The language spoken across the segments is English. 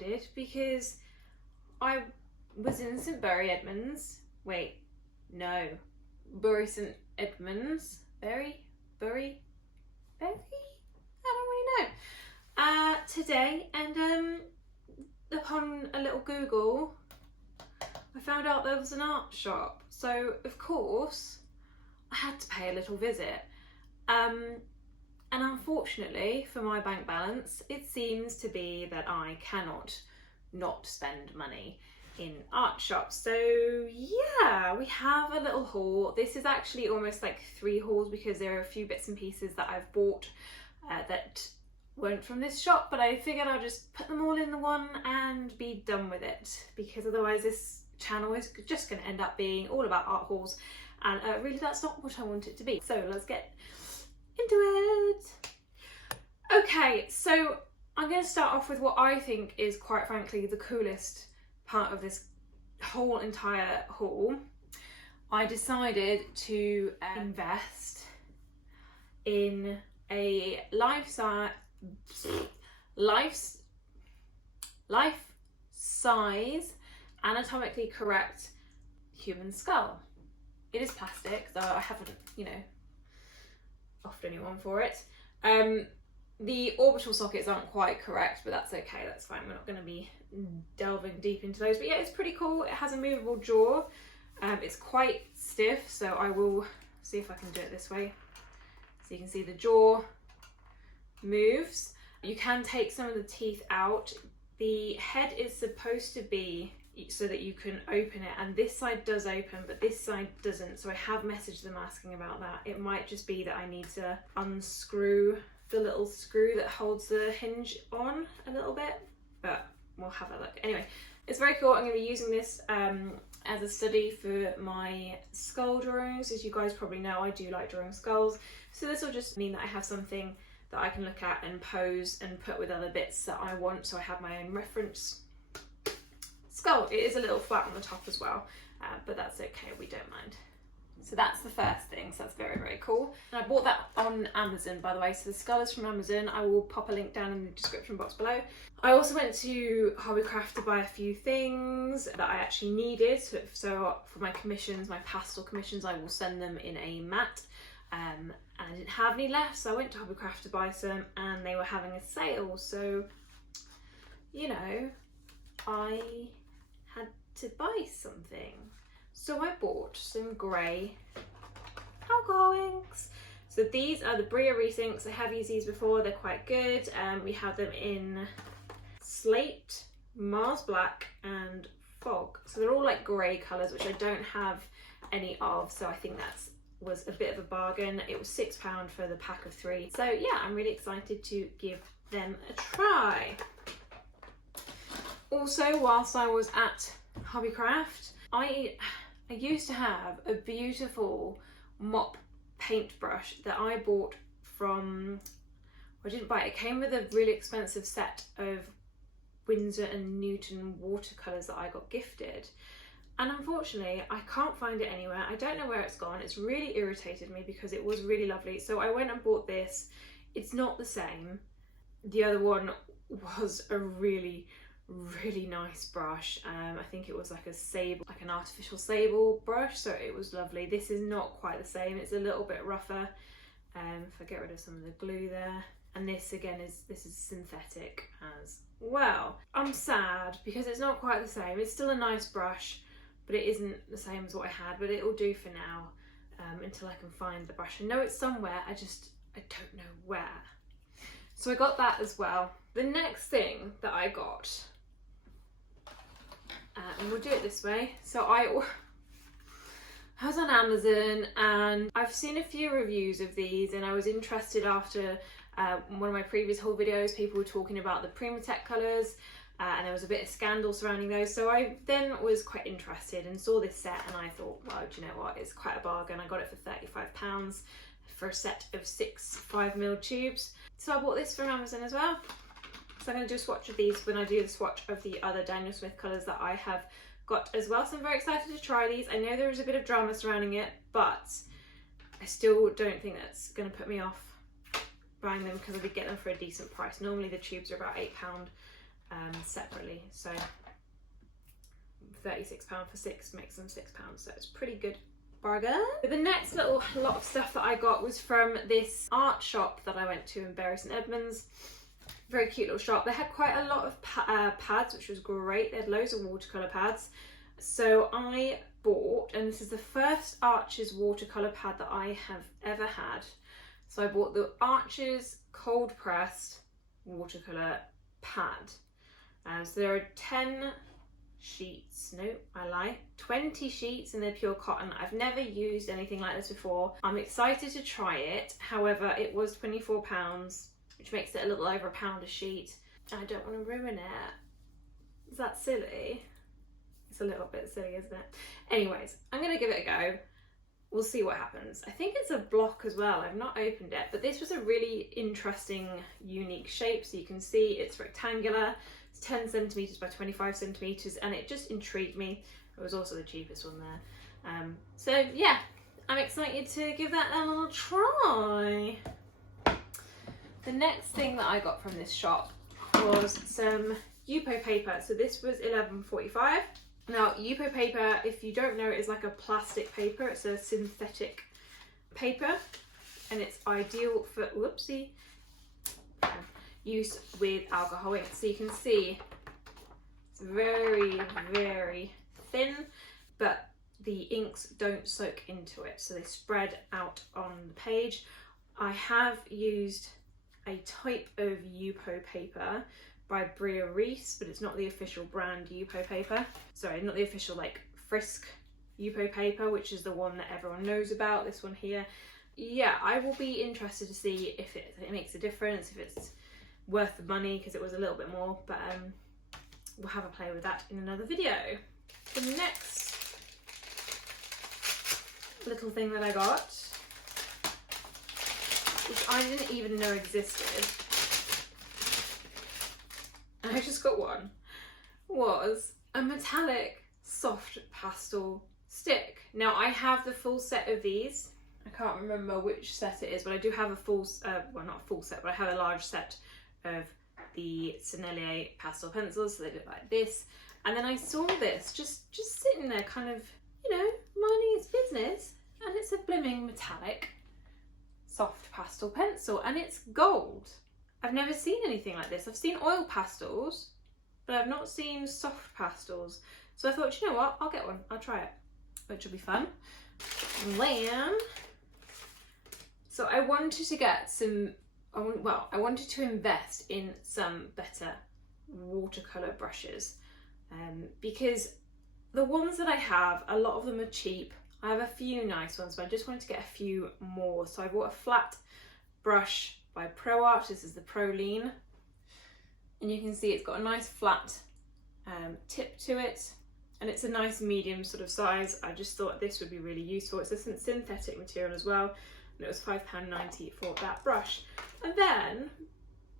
decided, because I was in St Bury Edmunds, wait, no, Bury St Edmunds, Bury, I don't really know, today, and upon a little Google, I found out there was an art shop. So of course I had to pay a little visit, and unfortunately for my bank balance, it seems to be that I cannot not spend money in art shops. So yeah, we have a little haul. This is actually almost like 3 hauls, because there are a few bits and pieces that I've bought that weren't from this shop, but I figured I'll just put them all in the one and be done with it, because otherwise this channel is just going to end up being all about art hauls, and really that's not what I want it to be. So let's get into it. Okay, so I'm going to start off with what I think is, quite frankly, the coolest part of this whole entire haul. I decided to invest in a life-size anatomically correct human skull. It is plastic, though I haven't, you know, offed anyone for it. The orbital sockets aren't quite correct, but that's okay, that's fine. We're not going to be delving deep into those. But yeah, it's pretty cool. It has a movable jaw. It's quite stiff, so I will see if I can do it this way. So you can see the jaw moves. You can take some of the teeth out. The head is supposed to be so that you can open it, and this side does open, but this side doesn't. So I have messaged them asking about that. It might just be that I need to unscrew the little screw that holds the hinge on a little bit, but we'll have a look. Anyway, it's very cool. I'm going to be using this as a study for my skull drawings. As you guys probably know, I do like drawing skulls, so this will just mean that I have something that I can look at and pose and put with other bits that I want, so I have my own reference skull. It is a little flat on the top as well, but that's okay, we don't mind. So that's the first thing, so that's very, very cool. And I bought that on Amazon, by the way, so the skull is from Amazon. I will pop a link down in the description box below. I also went to Hobbycraft to buy a few things that I actually needed. So for my commissions, my pastel commissions, I will send them in a matte. And I didn't have any left, so I went to Hobbycraft to buy some, and they were having a sale. So, you know, I had to buy something. So I bought some grey alcohol inks. So these are the Brea Reese inks. I have used these before, they're quite good. We have them in Slate, Mars Black and Fog. So they're all like grey colours, which I don't have any of, so I think that's was a bit of a bargain. It was £6 for the pack of 3. So yeah, I'm really excited to give them a try. Also, whilst I was at Hobbycraft, I used to have a beautiful mop paintbrush that I bought from, I didn't buy it, it came with a really expensive set of Winsor and Newton watercolours that I got gifted. And unfortunately, I can't find it anywhere. I don't know where it's gone. It's really irritated me because it was really lovely. So I went and bought this. It's not the same. The other one was a really, really nice brush. I think it was like a sable, like an artificial sable brush. So it was lovely. This is not quite the same. It's a little bit rougher. If I get rid of some of the glue there. And this again this is synthetic as well. I'm sad because it's not quite the same. It's still a nice brush, but it isn't the same as what I had, but it'll do for now until I can find the brush. I know it's somewhere, I don't know where. So I got that as well. The next thing that I got, and we'll do it this way. So I was on Amazon and I've seen a few reviews of these, and I was interested after one of my previous haul videos. People were talking about the Primatek colours. And there was a bit of scandal surrounding those, so I then was quite interested and saw this set, and I thought, well, do you know what, it's quite a bargain. I got it for £35 for a set of 6 5mm tubes. So I bought this from Amazon as well. So I'm going to do a swatch of these when I do the swatch of the other Daniel Smith colours that I have got as well. So I'm very excited to try these. I know there is a bit of drama surrounding it, but I still don't think that's going to put me off buying them, because I did get them for a decent price. Normally the tubes are about £8. separately. So £36 for 6 makes them £6, so it's pretty good bargain. The next little lot of stuff that I got was from this art shop that I went to in Brea St Edmunds. Very cute little shop. They had quite a lot of pads, which was great. They had loads of watercolour pads. So I bought, and this is the first Arches watercolour pad that I have ever had. So I bought the Arches cold pressed watercolour pad. So there are 10 sheets, no, I lie, 20 sheets and they're pure cotton. I've never used anything like this before. I'm excited to try it. However, it was £24, which makes it a little over £1 a sheet. I don't want to ruin it. Is that silly? It's a little bit silly, isn't it? Anyways, I'm going to give it a go. We'll see what happens. I think it's a block as well. I've not opened it, but this was a really interesting, unique shape. So you can see it's rectangular. It's 10 centimetres by 25 centimetres, and it just intrigued me. It was also the cheapest one there. So yeah, I'm excited to give that a little try. The next thing that I got from this shop was some Yupo paper. So this was £11.45. Now, Yupo paper, if you don't know, is like a plastic paper. It's a synthetic paper, and it's ideal for, whoopsie, use with alcohol ink. So you can see it's very, very thin, but the inks don't soak into it, so they spread out on the page. I have used a type of Yupo paper by Reese, but it's not the official brand Yupo paper. Sorry, not the official like Frisk Yupo paper, which is the one that everyone knows about, this one here. Yeah, I will be interested to see if it makes a difference, if it's worth the money, because it was a little bit more, but we'll have a play with that in another video. The next little thing that I got, which I didn't even know existed, and I just got one, was a metallic soft pastel stick. Now I have the full set of these. I can't remember which set it is, but I do have a full, well not a full set, but I have a large set of the Sennelier pastel pencils, so they look like this. And then I saw this just sitting there, kind of, you know, minding its business, and it's a blooming metallic soft pastel pencil, and it's gold. I've never seen anything like this. I've seen oil pastels, but I've not seen soft pastels. So I thought, you know what, I'll get one, I'll try it, which will be fun. And then, so I wanted to get some, I wanted to invest in some better watercolour brushes, because the ones that I have, a lot of them are cheap. I have a few nice ones, but I just wanted to get a few more. So I bought a flat brush by ProArt. This is the Pro Lean, and you can see it's got a nice flat tip to it, and it's a nice medium sort of size. I just thought this would be really useful. It's a synthetic material as well, and it was £5.90 for that brush. And then,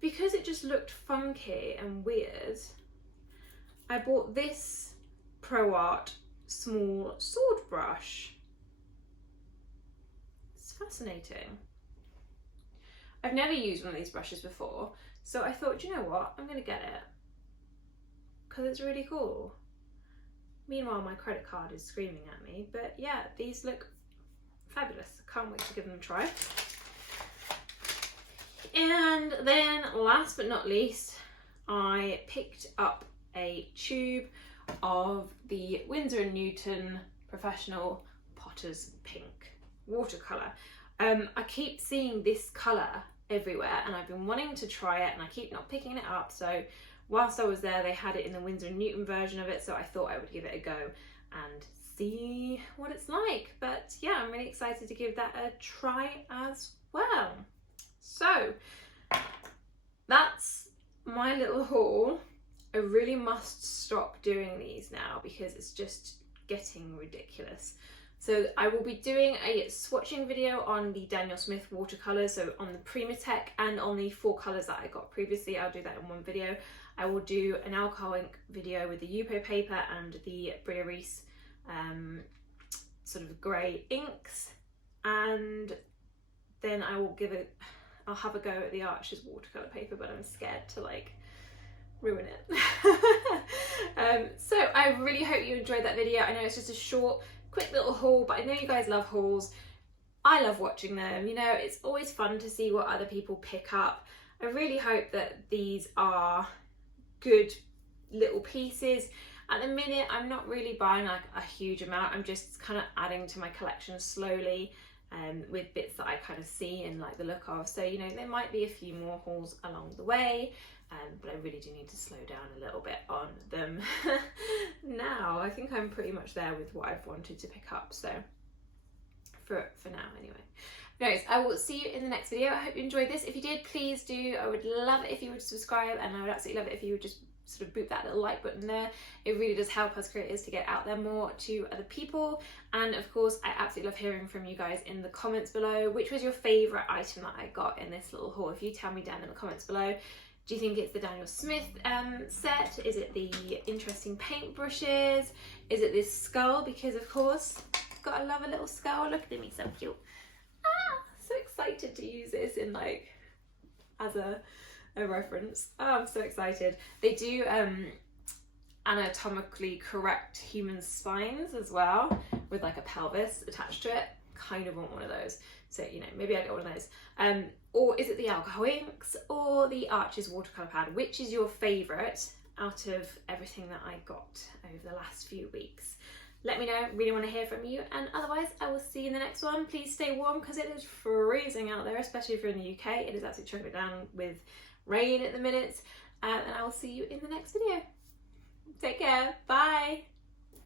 because it just looked funky and weird, I bought this ProArt small sword brush. It's fascinating. I've never used one of these brushes before, so I thought, you know what, I'm going to get it, because it's really cool. Meanwhile, my credit card is screaming at me, but yeah, these look fabulous. Can't wait to give them a try. And then last but not least, I picked up a tube of the Winsor and Newton Professional Potters Pink watercolour. I keep seeing this colour everywhere, and I've been wanting to try it, and I keep not picking it up. So whilst I was there, they had it in the Winsor and Newton version of it, so I thought I would give it a go and see what it's like. But yeah, I'm really excited to give that a try as well. So that's my little haul. I really must stop doing these now because it's just getting ridiculous. So I will be doing a swatching video on the Daniel Smith watercolours, so on the Primatek and on the 4 colours that I got previously. I'll do that in one video. I will do an alcohol ink video with the Yupo paper and the Brea Reese sort of grey inks, and then I'll have a go at the Arches watercolour paper, but I'm scared to like ruin it. So I really hope you enjoyed that video. I know it's just a short, quick little haul, but I know you guys love hauls. I love watching them, you know, it's always fun to see what other people pick up. I really hope that these are good little pieces. At the minute, I'm not really buying like a huge amount. I'm just kind of adding to my collection slowly with bits that I kind of see and like the look of. So, you know, there might be a few more hauls along the way, but I really do need to slow down a little bit on them now. I think I'm pretty much there with what I've wanted to pick up. So for now anyway. Anyways, I will see you in the next video. I hope you enjoyed this. If you did, please do. I would love it if you would subscribe, and I would absolutely love it if you would just sort of boot that little like button there. It really does help us creators to get out there more to other people. And of course, I absolutely love hearing from you guys in the comments below. Which was your favourite item that I got in this little haul? If you tell me down in the comments below. Do you think it's the Daniel Smith set? Is it the interesting paintbrushes? Is it this skull? Because of course, gotta love a little skull. Look at me, so cute. Ah, so excited to use this in like as a reference. Oh, I'm so excited. They do anatomically correct human spines as well with like a pelvis attached to it. Kind of want one of those. So, you know, maybe I get one of those. Or is it the alcohol inks or the Arches watercolour pad? Which is your favourite out of everything that I got over the last few weeks? Let me know, really want to hear from you, and otherwise I will see you in the next one. Please stay warm because it is freezing out there, especially if you're in the UK. It is absolutely chucking it down with rain at the minute, and I will see you in the next video. Take care, bye!